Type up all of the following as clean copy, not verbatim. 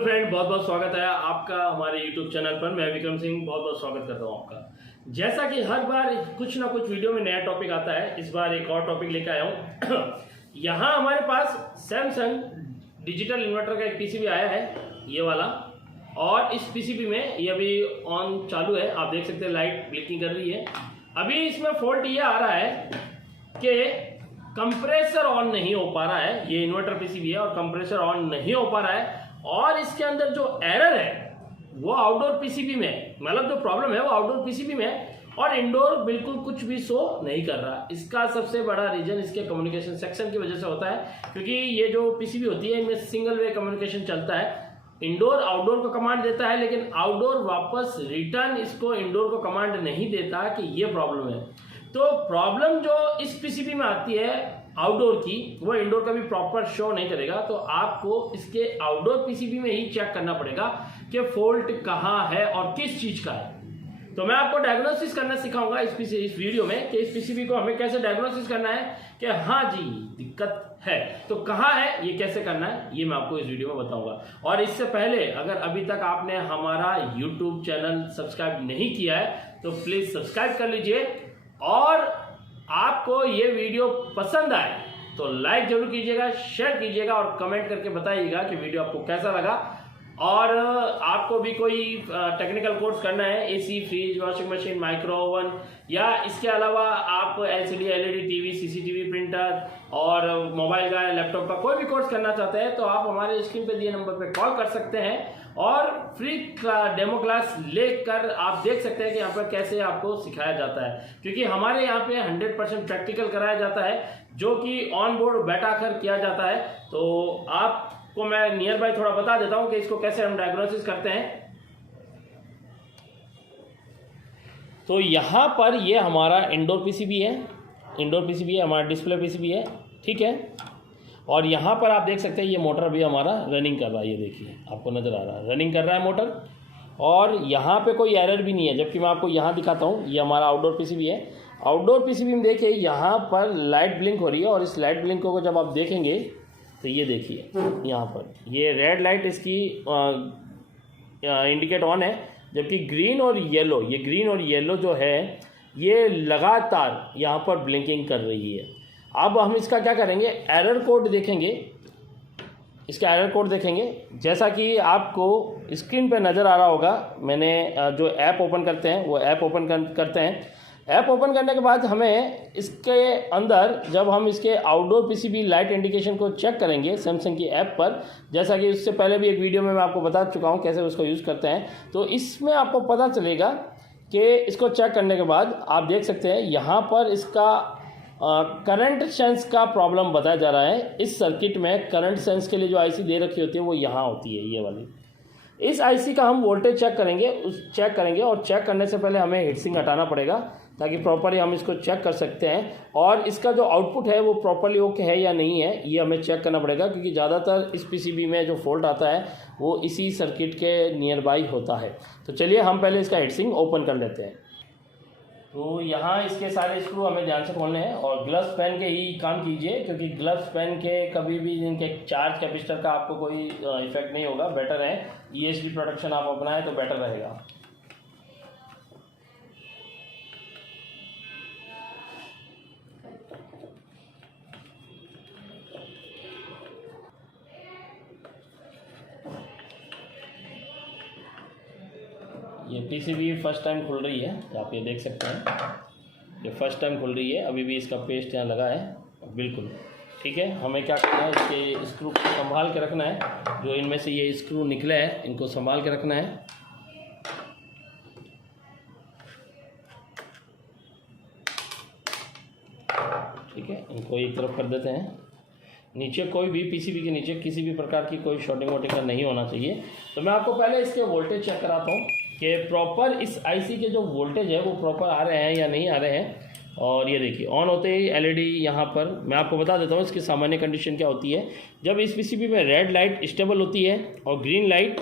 Hello friend, बहुत बहुत स्वागत है आपका हमारे यूट्यूब चैनल पर। मैं विक्रम सिंह बहुत बहुत स्वागत करता हूँ आपका। जैसा कि हर बार कुछ ना कुछ वीडियो में नया टॉपिक आता है, इस बार एक और टॉपिक लेकर आया हूँ। यहाँ हमारे पास सैमसंग डिजिटल इन्वर्टर का एक पीसीबी आया है, ये वाला। और इस पीसीबी में ये अभी ऑन चालू है, आप देख सकते हैं लाइट ब्लिंकिंग कर रही है। अभी इसमें फॉल्ट ये आ रहा है कि कंप्रेसर ऑन नहीं हो पा रहा है। ये इन्वर्टर पीसीबी है और कंप्रेसर ऑन नहीं हो पा रहा है। और इसके अंदर जो एरर है वो आउटडोर पीसीबी में, मतलब जो प्रॉब्लम है वो आउटडोर पीसीबी में है और इंडोर बिल्कुल कुछ भी शो नहीं कर रहा। इसका सबसे बड़ा रीजन इसके कम्युनिकेशन सेक्शन की वजह से होता है, क्योंकि ये जो पीसीबी होती है इनमें सिंगल वे कम्युनिकेशन चलता है। इंडोर आउटडोर को कमांड देता है, लेकिन आउटडोर वापस रिटर्न इसको इंडोर को कमांड नहीं देता कि ये प्रॉब्लम है। तो प्रॉब्लम जो इस पीसीबी में आती है आउटडोर की, वो इंडोर का भी प्रॉपर शो नहीं करेगा। तो आपको इसके आउटडोर पीसीबी में ही चेक करना पड़ेगा कि फॉल्ट कहाँ है और किस चीज का है। तो मैं आपको डायग्नोसिस करना सिखाऊंगा इस वीडियो में कि इस पीसीबी को हमें कैसे डायग्नोसिस करना है कि हाँ जी दिक्कत है। तो कहाँ है, ये कैसे करना है, ये मैं आपको इस वीडियो में बताऊंगा। और इससे पहले अगर अभी तक आपने हमारा यूट्यूब चैनल सब्सक्राइब नहीं किया है तो प्लीज सब्सक्राइब कर लीजिए। और आपको ये वीडियो पसंद आए तो लाइक जरूर कीजिएगा, शेयर कीजिएगा और कमेंट करके बताइएगा कि वीडियो आपको कैसा लगा। और आपको भी कोई टेक्निकल कोर्स करना है, AC, fridge, washing machine, micro oven, या इसके अलावा आप LCD, LED TV, CCTV, printer और मोबाइल का, लैपटॉप का कोई भी कोर्स करना चाहते हैं तो आप हमारे स्क्रीन पे दिए नंबर पे कॉल कर सकते हैं और फ्री डेमो क्लास लेकर आप देख सकते हैं कि यहाँ पर कैसे आपको सिखाया जाता है। क्योंकि हमारे यहाँ पे 100% प्रैक्टिकल कराया जाता है, जो कि ऑन बोर्ड बैठा कर किया जाता है। तो आपको मैं नियर बाय थोड़ा बता देता हूँ कि इसको कैसे हम डायग्नोसिस करते हैं। तो यहाँ पर ये हमारा इंडोर पीसीबी है, हमारा डिस्प्ले पीसीबी है, ठीक है। और यहाँ पर आप देख सकते हैं ये मोटर भी हमारा रनिंग कर रहा है, ये देखिए आपको नज़र आ रहा है रनिंग कर रहा है मोटर। और यहाँ पे कोई एरर भी नहीं है, जबकि मैं आपको यहाँ दिखाता हूँ, ये हमारा आउटडोर पीसीबी है। आउटडोर पीसीबी में देखिए यहाँ पर लाइट ब्लिंक हो रही है और इस लाइट ब्लिंक को जब आप देखेंगे तो ये देखिए यहाँ पर ये रेड लाइट इसकी इंडिकेट ऑन है, जबकि ग्रीन और येलो जो है ये लगातार यहाँ पर ब्लिंकिंग कर रही है। अब हम इसका क्या करेंगे, एरर कोड देखेंगे, इसका एरर कोड देखेंगे। जैसा कि आपको स्क्रीन पे नज़र आ रहा होगा, मैंने जो ऐप ओपन करते हैं वो ऐप ओपन करते हैं। ऐप ओपन करने के बाद हमें इसके अंदर जब हम इसके आउटडोर पीसीबी लाइट इंडिकेशन को चेक करेंगे सैमसंग की ऐप पर, जैसा कि उससे पहले भी एक वीडियो में मैं आपको बता चुका हूँ कैसे उसको यूज़ करते हैं, तो इसमें आपको पता चलेगा कि इसको चेक करने के बाद आप देख सकते हैं यहाँ पर इसका करंट सेंस का प्रॉब्लम बताया जा रहा है। इस सर्किट में करंट सेंस के लिए जो आईसी दे रखी होती है वो यहाँ होती है, ये वाली। इस आईसी का हम वोल्टेज चेक करेंगे और चेक करने से पहले हमें हीटसिंक हटाना पड़ेगा ताकि प्रॉपरली हम इसको चेक कर सकते हैं। और इसका जो आउटपुट है वो प्रॉपरली ओके है या नहीं है ये हमें चेक करना पड़ेगा, क्योंकि ज़्यादातर इस पीसीबी में जो फॉल्ट आता है वो इसी सर्किट के नियर बाई होता है। तो चलिए हम पहले इसका हीटसिंक ओपन कर लेते हैं। तो यहाँ इसके सारे स्क्रू हमें ध्यान से खोलने हैं और ग्लव्स पहन के ही काम कीजिए, क्योंकि ग्लव्स पहन के कभी भी इनके चार्ज कैपेसिटर का आपको कोई इफेक्ट नहीं होगा। बेटर है ESD प्रोटेक्शन आप अपनाएं तो बेटर रहेगा। ये पीसीबी फर्स्ट टाइम खुल रही है, आप ये देख सकते हैं, ये फर्स्ट टाइम खुल रही है। अभी भी इसका पेस्ट यहाँ लगा है, बिल्कुल ठीक है। हमें क्या करना है, इसके स्क्रू को संभाल के रखना है, जो इनमें से ये स्क्रू निकले हैं इनको संभाल के रखना है। ठीक है, इनको एक तरफ कर देते हैं। नीचे कोई भी पीसीबी के नीचे किसी भी प्रकार की कोई शॉर्टिंग वोटिंग का नहीं होना चाहिए। तो मैं आपको पहले इसके वोल्टेज चेक कराता हूँ कि प्रॉपर इस आईसी के जो वोल्टेज है वो प्रॉपर आ रहे हैं या नहीं आ रहे हैं। और ये देखिए ऑन होते ही एलईडी यहाँ पर, मैं आपको बता देता हूँ इसकी सामान्य कंडीशन क्या होती है। जब इस पीसीबी में रेड लाइट स्टेबल होती है और ग्रीन लाइट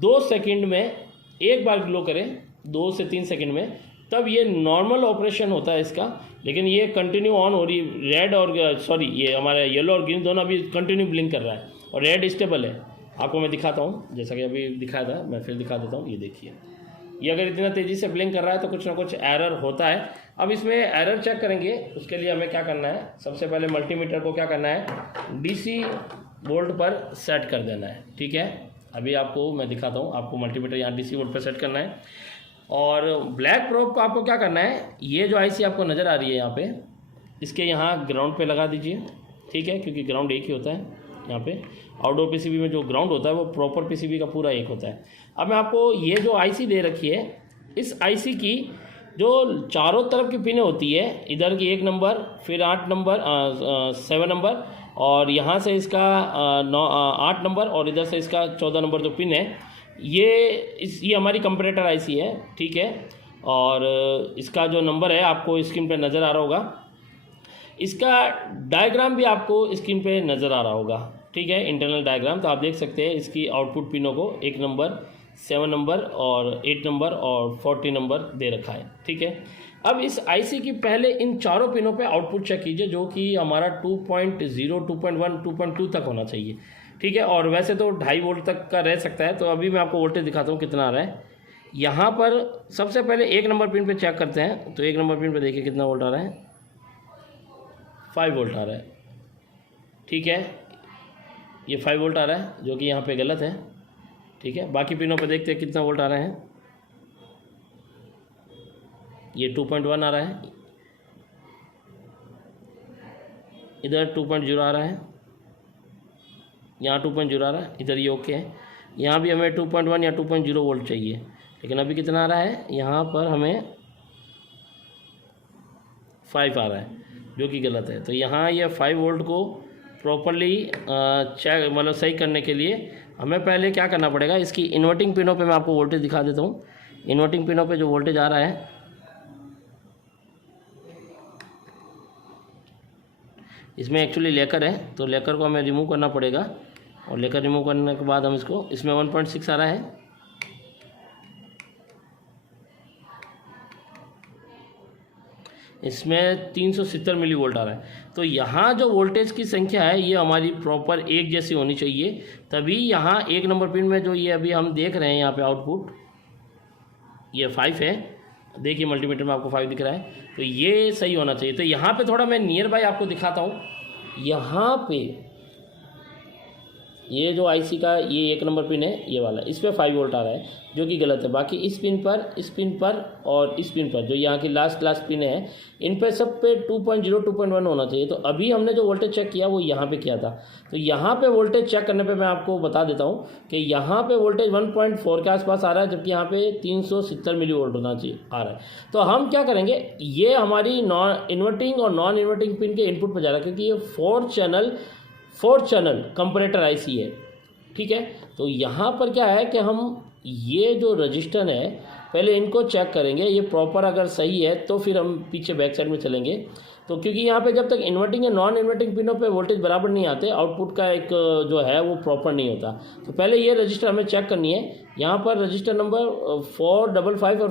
2 सेकंड में एक बार ग्लो करे, 2 से 3 सेकंड में, तब ये नॉर्मल ऑपरेशन होता है इसका। लेकिन ये कंटिन्यू ऑन हो रही, रेड और ये हमारे येलो और ग्रीन दोनों अभी कंटिन्यू ब्लिंक कर रहा है और रेड स्टेबल है। आपको मैं दिखाता हूँ, जैसा कि अभी दिखाया था मैं फिर दिखा देता हूँ। ये देखिए, ये अगर इतना तेज़ी से ब्लिंक कर रहा है तो कुछ ना कुछ एरर होता है। अब इसमें एरर चेक करेंगे, उसके लिए हमें क्या करना है, सबसे पहले मल्टीमीटर को क्या करना है, डीसी वोल्ट पर सेट कर देना है। ठीक है, अभी आपको मैं दिखाता हूँ। आपको मल्टीमीटर यहाँ डीसी वोल्ट पर सेट करना है और ब्लैक प्रोब को आपको क्या करना है, ये जो आईसी आपको नज़र आ रही है यहाँ पे, इसके यहाँ ग्राउंड पे लगा दीजिए। ठीक है, क्योंकि ग्राउंड एक ही होता है यहाँ पे। आउटडोर पीसीबी में जो ग्राउंड होता है वो प्रॉपर पीसीबी का पूरा एक होता है। अब मैं आपको ये जो आईसी दे रखी है, इस आईसी की जो चारों तरफ की पिनें होती है, इधर की 1 नंबर, फिर 8 नंबर, 7 नंबर, और यहाँ से इसका 8 नंबर, और इधर से इसका 14 नंबर जो पिन है, ये हमारी कंपैरेटर आईसी है। ठीक है, और इसका जो नंबर है आपको स्क्रीन पे नज़र आ रहा होगा, इसका डायग्राम भी आपको स्क्रीन पे नज़र आ रहा होगा। ठीक है, इंटरनल डायग्राम, तो आप देख सकते हैं इसकी आउटपुट पिनों को 1 नंबर, 7 नंबर और 8 नंबर और 40 नंबर दे रखा है। ठीक है, अब इस आईसी की पहले इन चारों पिनों पे आउटपुट चेक कीजिए, जो कि हमारा 2.0, 2.1, 2.2 तक होना चाहिए। ठीक है, और वैसे तो 2.5 वोल्ट तक का रह सकता है। तो अभी मैं आपको वोल्टेज दिखाता हूँ कितना आ रहा है। यहाँ पर सबसे पहले 1 नंबर पिन पे चेक करते हैं, तो 1 नंबर पिन पे देखिए कितना वोल्ट आ रहा है, 5 वोल्ट आ रहा है। ठीक है, ये 5 वोल्ट आ रहा है, जो कि यहाँ पे गलत है। ठीक है, बाकी पिनों पे देखते हैं कितना वोल्ट आ रहे हैं। ये 2.1 आ रहा है, इधर 2.0 आ रहा है, यहाँ 2.0 आ रहा है, इधर ये ओके है। यहाँ भी हमें 2.1 या 2.0 वोल्ट चाहिए, लेकिन अभी कितना आ रहा है, यहाँ पर हमें 5 आ रहा है, जो कि गलत है। तो यहाँ ये 5 वोल्ट को प्रॉपरली चेक मतलब सही करने के लिए हमें पहले क्या करना पड़ेगा, इसकी इन्वर्टिंग पिनों पे मैं आपको वोल्टेज दिखा देता हूँ। इन्वर्टिंग पिनों पे जो वोल्टेज आ रहा है, इसमें एक्चुअली लेकर है, तो लेकर को हमें रिमूव करना पड़ेगा, और लेकर रिमूव करने के बाद हम इसको, इसमें 1.6 आ रहा है, इसमें 370 मिली वोल्ट आ रहा है। तो यहाँ जो वोल्टेज की संख्या है ये हमारी प्रॉपर एक जैसी होनी चाहिए, तभी यहाँ 1 नंबर पिन में जो ये अभी हम देख रहे हैं यहाँ पे आउटपुट, ये 5 है। देखिए मल्टीमीटर में आपको 5 दिख रहा है, तो ये सही होना चाहिए। तो यहाँ पे थोड़ा मैं नियर बाय आपको दिखाता हूँ। यहाँ पे ये जो आईसी का ये 1 नंबर पिन है, ये वाला, इस पर 5 वोल्ट आ रहा है, जो कि गलत है। बाकी इस पिन पर और इस पिन पर, जो यहाँ की लास्ट पिन है, इन पर सब पे 2.0, 2.1 होना चाहिए। तो अभी हमने जो वोल्टेज चेक किया वो यहाँ पे किया था। तो यहाँ पे वोल्टेज चेक करने पे मैं आपको बता देता हूँ कि यहाँ पे वोल्टेज 1.4 के आसपास आ रहा है, जबकि यहाँ पे 370 मिली वोल्ट होना चाहिए आ रहा है। तो हम क्या करेंगे, ये हमारी इन्वर्टिंग और नॉन इन्वर्टिंग पिन के इनपुट पर जा रहा है, क्योंकि ये 4 चैनल कंपैरेटर आईसी है। ठीक है, तो यहाँ पर क्या है कि हम ये जो रजिस्टर है पहले इनको चेक करेंगे, ये प्रॉपर अगर सही है तो फिर हम पीछे बैक साइड में चलेंगे। तो क्योंकि यहाँ पे जब तक इन्वर्टिंग या नॉन इन्वर्टिंग पिनों पे वोल्टेज बराबर नहीं आते, आउटपुट का एक जो है वो प्रॉपर नहीं होता। तो पहले ये रजिस्टर हमें चेक करनी है। यहाँ पर रजिस्टर नंबर 455 और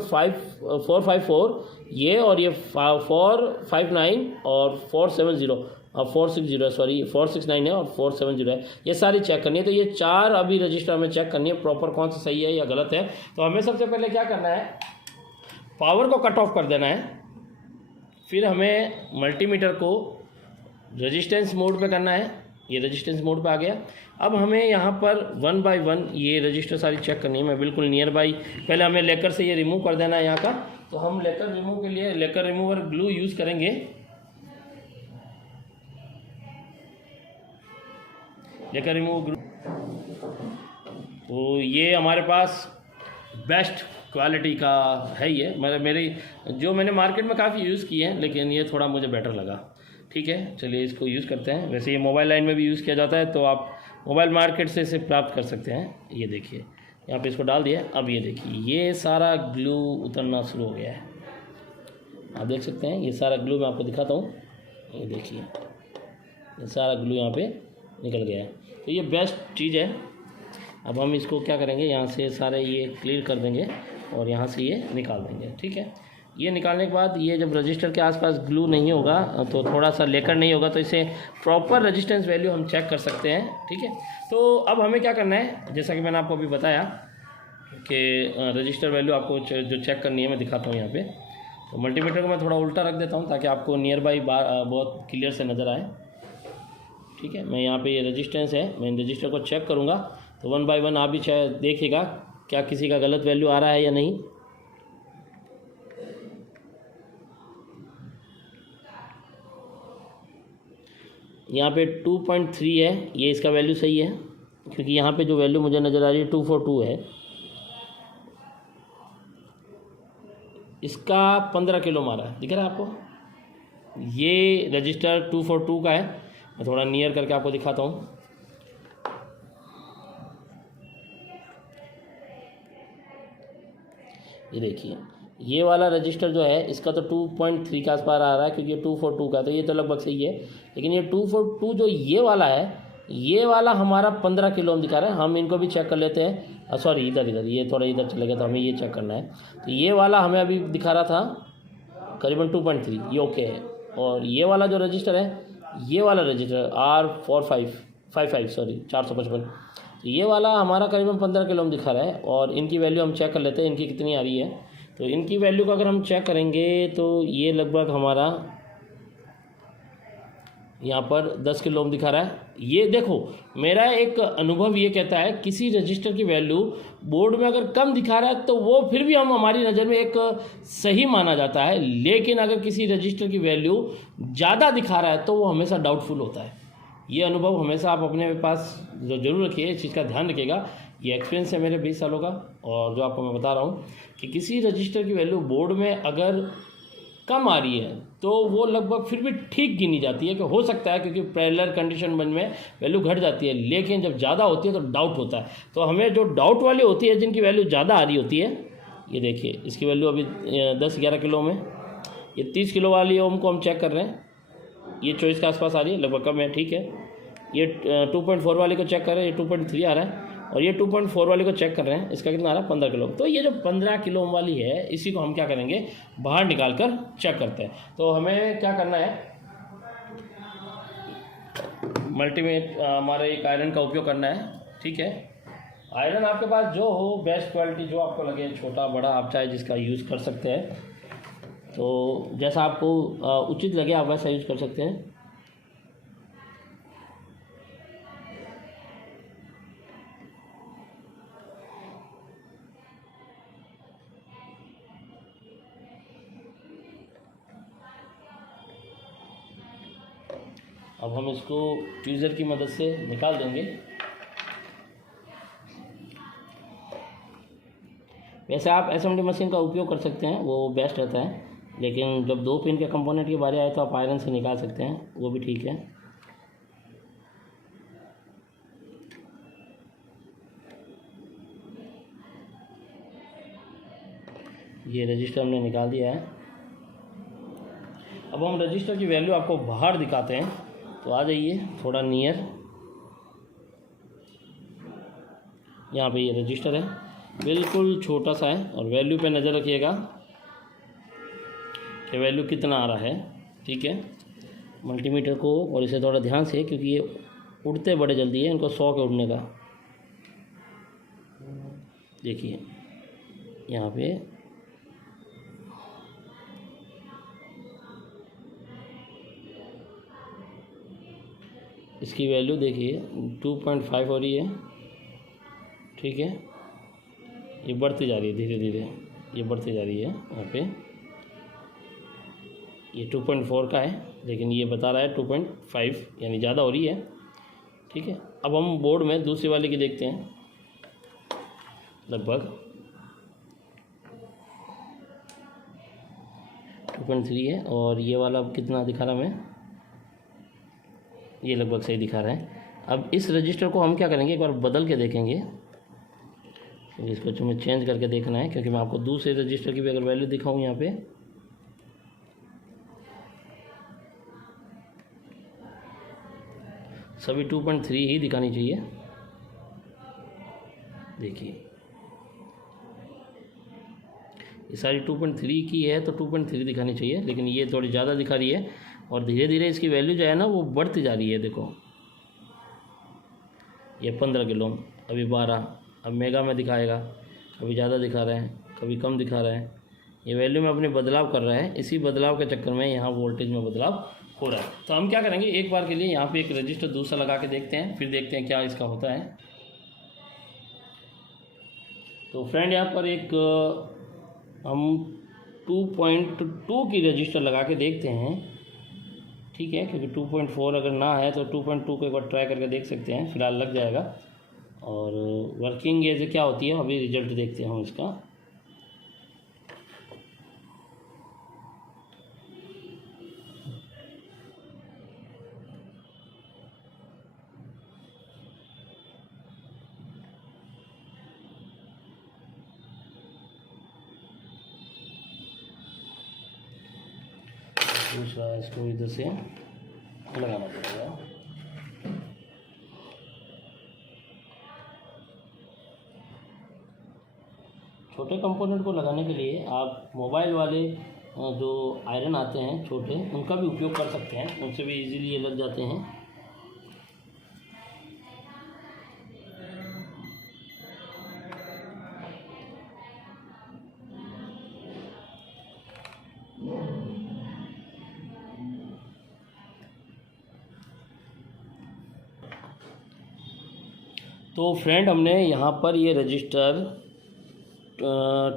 454 ये, और ये 459 और 470 और 460, सॉरी 469 है और 470 है, ये सारी चेक करनी है। तो ये 4 अभी रजिस्टर हमें चेक करनी है प्रॉपर कौन सा सही है या गलत है। तो हमें सबसे पहले क्या करना है, पावर को कट ऑफ कर देना है, फिर हमें मल्टीमीटर को रेजिस्टेंस मोड पे करना है। ये रेजिस्टेंस मोड पे आ गया। अब हमें यहाँ पर 1 बाय 1 ये रजिस्टर सारी चेक करनी है। मैं बिल्कुल नियर बाई, पहले हमें लेकर से ये रिमूव कर देना है यहाँ का। तो हम लेकर रिमूव के लिए लेकर रिमूवर ग्लू यूज़ करेंगे। लेकर रिमूव ग्लू, तो ये हमारे पास बेस्ट क्वालिटी का है। ये मैंने मार्केट में काफ़ी यूज़ किए हैं, लेकिन ये थोड़ा मुझे बेटर लगा। ठीक है, चलिए इसको यूज़ करते हैं। वैसे ये मोबाइल लाइन में भी यूज़ किया जाता है, तो आप मोबाइल मार्केट से इसे प्राप्त कर सकते हैं। ये देखिए यहाँ पे इसको डाल दिया। अब ये देखिए ये सारा ग्लू उतरना शुरू हो गया है, आप देख सकते हैं। ये सारा ग्लू मैं आपको दिखाता हूँ, ये देखिए ये सारा ग्लू यहाँ पे निकल गया है। तो ये बेस्ट चीज़ है। अब हम इसको क्या करेंगे, यहाँ से सारे ये क्लियर कर देंगे और यहाँ से ये निकाल देंगे। ठीक है, ये निकालने के बाद ये जब रजिस्टर के आसपास ग्लू नहीं होगा तो थोड़ा सा लेकर नहीं होगा तो इसे प्रॉपर रेजिस्टेंस वैल्यू हम चेक कर सकते हैं। ठीक है, तो अब हमें क्या करना है, जैसा कि मैंने आपको अभी बताया कि रजिस्टर वैल्यू आपको जो चेक करनी है मैं दिखाता हूँ यहाँ पे। तो मल्टीमीटर को मैं थोड़ा उल्टा रख देता हूँ ताकि आपको नियर बाई बहुत क्लियर से नज़र आए। ठीक है, मैं यहाँ पे ये रजिस्टेंस है, मैं इन रजिस्टर को चेक करूँगा तो 1 बाय 1 आप भी देखिएगा क्या किसी का गलत वैल्यू आ रहा है या नहीं। यहाँ पे 2.3 है, ये इसका वैल्यू सही है क्योंकि यहाँ पे जो वैल्यू मुझे नज़र आ रही है 242 है। इसका 15 किलो मारा है, दिख रहा है आपको। ये रजिस्टर 242 का है, मैं थोड़ा नियर करके आपको दिखाता हूँ। ये देखिए, ये वाला रजिस्टर जो है इसका तो 2.3 के आसपास आ रहा है क्योंकि ये 242 का, तो ये तो लगभग सही है। लेकिन ये 242 जो ये वाला है, ये वाला हमारा 15 किलो हम दिखा रहे हैं। हम इनको भी चेक कर लेते हैं, सॉरी इधर ये थोड़ा इधर चले गया तो हमें ये चेक करना है। तो ये वाला हमें अभी दिखा रहा था करीबन 2.3, ये ओके है। और ये वाला जो रजिस्टर है, ये वाला रजिस्टर R4555 सॉरी 455, तो ये वाला हमारा करीबन 15 किलो हम दिखा रहा है। और इनकी वैल्यू हम चेक कर लेते हैं इनकी कितनी आ रही है। तो इनकी वैल्यू को अगर हम चेक करेंगे तो ये लगभग हमारा यहाँ पर 10 किलो ओम दिखा रहा है। ये देखो, मेरा एक अनुभव ये कहता है किसी रजिस्टर की वैल्यू बोर्ड में अगर कम दिखा रहा है तो वो फिर भी हमारी नज़र में एक सही माना जाता है। लेकिन अगर किसी रजिस्टर की वैल्यू ज़्यादा दिखा रहा है तो वो हमेशा डाउटफुल होता है। ये अनुभव हमेशा आप अपने पास ज़रूर रखिए, इस चीज़ का ध्यान रखिएगा। ये एक्सपीरियंस है मेरे 20 सालों का। और जो आपको मैं बता रहा हूँ कि किसी रजिस्टर की वैल्यू बोर्ड में अगर कम आ रही है तो वो लगभग फिर भी ठीक गिनी जाती है कि हो सकता है क्योंकि पैरेलल कंडीशन में वैल्यू घट जाती है। लेकिन जब ज़्यादा होती है तो डाउट होता है। तो हमें जो डाउट वाली होती है, जिनकी वैल्यू ज़्यादा आ रही होती है, ये देखिए इसकी वैल्यू अभी 10-11 किलो में, ये 30 किलो वाली ओम को हम चेक कर रहे हैं, ये 24 के आसपास आ रही है, लगभग कम है, ठीक है। ये 2.4 वाली को चेक कर रहे हैं, ये 2.3 आ रहा है। और ये 2.4 वाली को चेक कर रहे हैं, इसका कितना आ रहा है 15 किलो। तो ये जो 15 किलो वाली है इसी को हम क्या करेंगे, बाहर निकाल कर चेक करते हैं। तो हमें क्या करना है, मल्टीमीटर हमारे एक आयरन का उपयोग करना है। ठीक है, आयरन आपके पास जो हो, बेस्ट क्वालिटी जो आपको लगे, छोटा बड़ा आप चाहे जिसका यूज़ कर सकते हैं। तो जैसा आपको उचित लगे आप वैसा यूज़ कर सकते हैं। अब हम इसको ट्वीज़र की मदद से निकाल देंगे। वैसे आप एसएमडी मशीन का उपयोग कर सकते हैं, वो बेस्ट रहता है। लेकिन जब 2 पिन के कंपोनेंट की बारी आए तो आप आयरन से निकाल सकते हैं, वो भी ठीक है। ये रजिस्टर हमने निकाल दिया है। अब हम रजिस्टर की वैल्यू आपको बाहर दिखाते हैं, तो आ जाइए थोड़ा नियर। यहाँ पे ये रजिस्टर है, बिल्कुल छोटा सा है। और वैल्यू पे नज़र रखिएगा कि वैल्यू कितना आ रहा है। ठीक है, मल्टीमीटर को और इसे थोड़ा ध्यान से, क्योंकि ये उड़ते बड़े जल्दी है, इनको 100 के उड़ने का। देखिए यहाँ पे इसकी वैल्यू देखिए 2.5 हो रही है। ठीक है, ये बढ़ती जा रही है धीरे धीरे, ये बढ़ती जा रही है। यहाँ पे ये 2.4 का है, लेकिन ये बता रहा है 2.5, यानी ज़्यादा हो रही है। ठीक है, अब हम बोर्ड में दूसरी वाले की देखते हैं। लगभग 2.3 है और ये वाला कितना दिखा रहा है, हमें ये लगभग सही दिखा रहा है। अब इस रजिस्टर को हम क्या करेंगे, एक बार बदल के देखेंगे। तो इसको हमें चेंज करके देखना है, क्योंकि मैं आपको दूसरे रजिस्टर की भी अगर वैल्यू दिखाऊं यहाँ पे, सभी 2.3 ही दिखानी चाहिए। देखिए ये सारी 2.3 की है तो 2.3 दिखानी चाहिए, लेकिन ये थोड़ी ज़्यादा दिखा रही है और धीरे धीरे इसकी वैल्यू जो है ना वो बढ़ती जा रही है। देखो ये 15 किलो, अभी 12, अब मेगा में दिखाएगा, कभी ज़्यादा दिखा रहे हैं, कभी कम दिखा रहे हैं। ये वैल्यू में अपने बदलाव कर रहा है, इसी बदलाव के चक्कर में यहाँ वोल्टेज में बदलाव हो रहा है। तो हम क्या करेंगे, एक बार के लिए यहाँ पे एक रजिस्टर दूसरा लगा के देखते हैं, फिर देखते हैं क्या इसका होता है। तो फ्रेंड यहाँ पर एक हम 2.2 की रजिस्टर लगा के देखते हैं, ठीक है, क्योंकि 2.4 अगर ना है तो 2.2 को एक बार ट्राई करके देख सकते हैं, फिलहाल लग जाएगा। और वर्किंग एज क्या होती है अभी रिजल्ट देखते हैं हम इसका। दूसरा इसको इधर से लगाना पड़ेगा। छोटे कंपोनेंट को लगाने के लिए आप मोबाइल वाले जो आयरन आते हैं छोटे, उनका भी उपयोग कर सकते हैं, उनसे भी इजीली ये लग जाते हैं। तो फ्रेंड हमने यहाँ पर ये रजिस्टर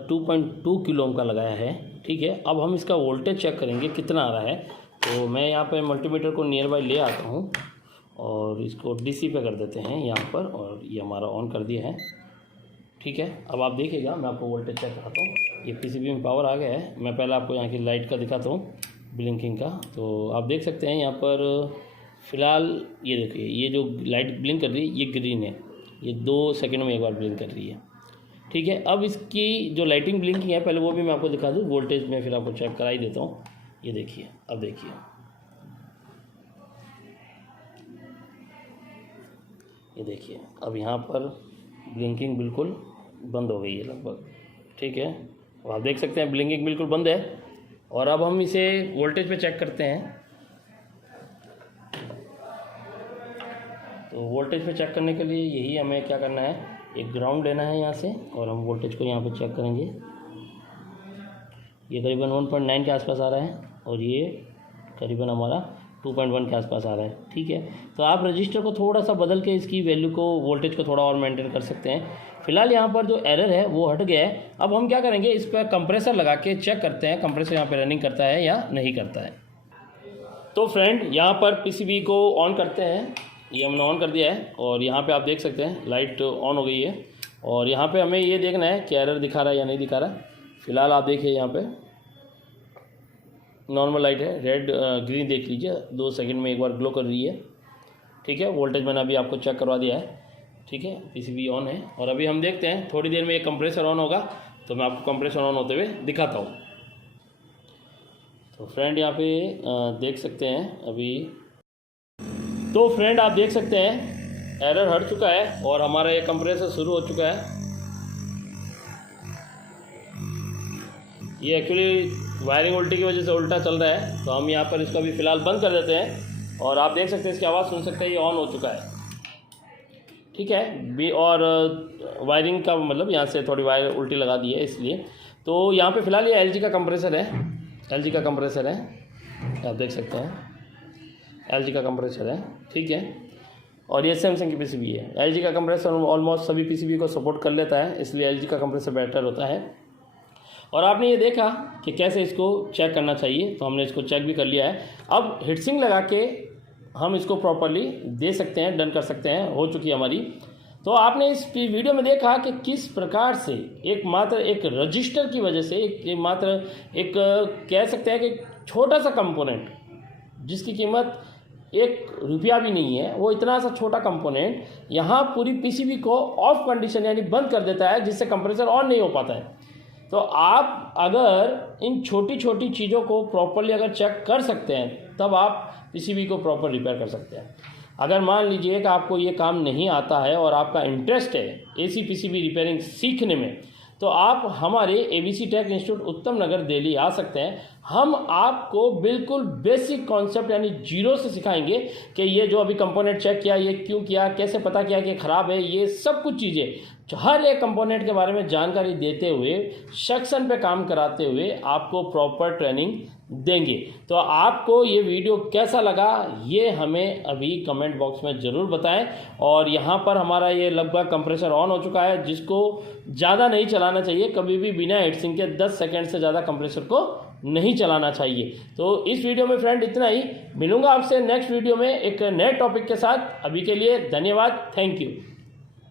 2.2 किलो ओम का लगाया है, ठीक है। अब हम इसका वोल्टेज चेक करेंगे कितना आ रहा है। तो मैं यहाँ पे मल्टीमीटर को नियर बाय ले आता हूँ और इसको डीसी पे कर देते हैं यहाँ पर, और ये हमारा ऑन कर दिया है, ठीक है। अब आप देखिएगा, मैं आपको वोल्टेज चेक कराता हूँ। ये पीसीबी में पावर आ गया है। मैं पहले आपको यहाँ की लाइट का दिखाता हूँ, ब्लिंकिंग का। तो आप देख सकते हैं यहाँ पर फ़िलहाल ये देखिए, ये जो लाइट ब्लिंक कर रही है ये ग्रीन है, ये 2 सेकंड में एक बार ब्लिंक कर रही है, ठीक है। अब इसकी जो लाइटिंग ब्लिंकिंग है पहले वो भी मैं आपको दिखा दूँ वोल्टेज में, फिर आपको चेक करा ही देता हूँ। ये देखिए, अब देखिए, ये देखिए, अब यहाँ पर ब्लिंकिंग बिल्कुल बंद हो गई है लगभग, ठीक है। अब आप देख सकते हैं ब्लिंकिंग बिल्कुल बंद है। और अब हम इसे वोल्टेज पे चेक करते हैं। तो वोल्टेज पे चेक करने के लिए यही हमें क्या करना है, एक ग्राउंड लेना है यहाँ से, और हम वोल्टेज को यहाँ पे चेक करेंगे। ये करीबन 1.9 के आसपास आ रहा है और ये करीबन हमारा 2.1 के आसपास आ रहा है, ठीक है। तो आप रजिस्टर को थोड़ा सा बदल के इसकी वैल्यू को, वोल्टेज को थोड़ा और मेंटेन कर सकते हैं। फिलहाल यहाँ पर जो एरर है वो हट गया है। अब हम क्या करेंगे, इस पर कंप्रेसर लगा के चेक करते हैं कंप्रेसर यहाँ पर रनिंग करता है या नहीं करता है। तो फ्रेंड यहाँ पर पीसीबी को ऑन करते हैं। ये हमने ऑन कर दिया है और यहाँ पे आप देख सकते हैं लाइट ऑन हो गई है। और यहाँ पे हमें ये देखना है कि एरर दिखा रहा है या नहीं दिखा रहा। फिलहाल आप देखिए यहाँ पे नॉर्मल लाइट है, रेड ग्रीन देख लीजिए, 2 सेकंड में एक बार ग्लो कर रही है, ठीक है। वोल्टेज मैंने अभी आपको चेक करवा दिया है, ठीक है। पीसीबी ऑन है और अभी हम देखते हैं, थोड़ी देर में ये कंप्रेसर ऑन होगा तो मैं आपको कंप्रेसर ऑन होते हुए दिखाता हूँ। तो फ्रेंड यहाँ पे देख सकते हैं अभी। तो फ्रेंड आप देख सकते हैं एरर हट चुका है और हमारा ये कंप्रेसर शुरू हो चुका है। ये एक्चुअली वायरिंग उल्टी की वजह से उल्टा चल रहा है, तो हम यहाँ पर इसको अभी फ़िलहाल बंद कर देते हैं। और आप देख सकते हैं इसकी आवाज़ सुन सकते हैं, ये ऑन हो चुका है, ठीक है। और वायरिंग का मतलब यहाँ से थोड़ी वायर उल्टी लगा दी है इसलिए। तो यहाँ पे फ़िलहाल ये एलजी का कंप्रेसर है, एलजी का कंप्रेसर है, आप देख सकते हैं एलजी का कंप्रेसर है, ठीक है। और ये सैमसंग की पीसीबी है। एलजी का कंप्रेसर ऑलमोस्ट सभी पीसीबी को सपोर्ट कर लेता है, इसलिए एलजी का कंप्रेसर बेटर होता है। और आपने ये देखा कि कैसे इसको चेक करना चाहिए, तो हमने इसको चेक भी कर लिया है। अब हीटसिंक लगा के हम इसको प्रॉपर्ली दे सकते हैं, डन कर सकते हैं, हो चुकी है हमारी। तो आपने इस वीडियो में देखा कि किस प्रकार से एक रजिस्टर की वजह से एक कह सकते हैं कि छोटा सा कंपोनेंट जिसकी कीमत 1 रुपया भी नहीं है, वो इतना सा छोटा कंपोनेंट यहाँ पूरी पीसीबी को ऑफ कंडीशन यानी बंद कर देता है, जिससे कंप्रेसर ऑन नहीं हो पाता है। तो आप अगर इन छोटी छोटी चीज़ों को प्रॉपरली अगर चेक कर सकते हैं तब आप पीसीबी को प्रॉपर रिपेयर कर सकते हैं। अगर मान लीजिए कि आपको ये काम नहीं आता है और आपका इंटरेस्ट है एसी पीसीबी रिपेयरिंग सीखने में, तो आप हमारे ABC टेक इंस्टीट्यूट उत्तम नगर दिल्ली आ सकते हैं। हम आपको बिल्कुल बेसिक कॉन्सेप्ट यानी जीरो से सिखाएंगे कि ये जो अभी कंपोनेंट चेक किया, ये क्यों किया, कैसे पता किया कि ख़राब है, ये सब कुछ चीज़ें हर एक कंपोनेंट के बारे में जानकारी देते हुए, सेक्शन पे काम कराते हुए आपको प्रॉपर ट्रेनिंग देंगे। तो आपको ये वीडियो कैसा लगा ये हमें अभी कमेंट बॉक्स में ज़रूर बताएं। और यहाँ पर हमारा ये लगभग कंप्रेसर ऑन हो चुका है, जिसको ज़्यादा नहीं चलाना चाहिए, कभी भी बिना हीटसिंक के 10 सेकेंड से ज़्यादा कंप्रेसर को नहीं चलाना चाहिए। तो इस वीडियो में फ्रेंड इतना ही, मिलूंगा आपसे नेक्स्ट वीडियो में एक नए टॉपिक के साथ। अभी के लिए धन्यवाद, थैंक यू।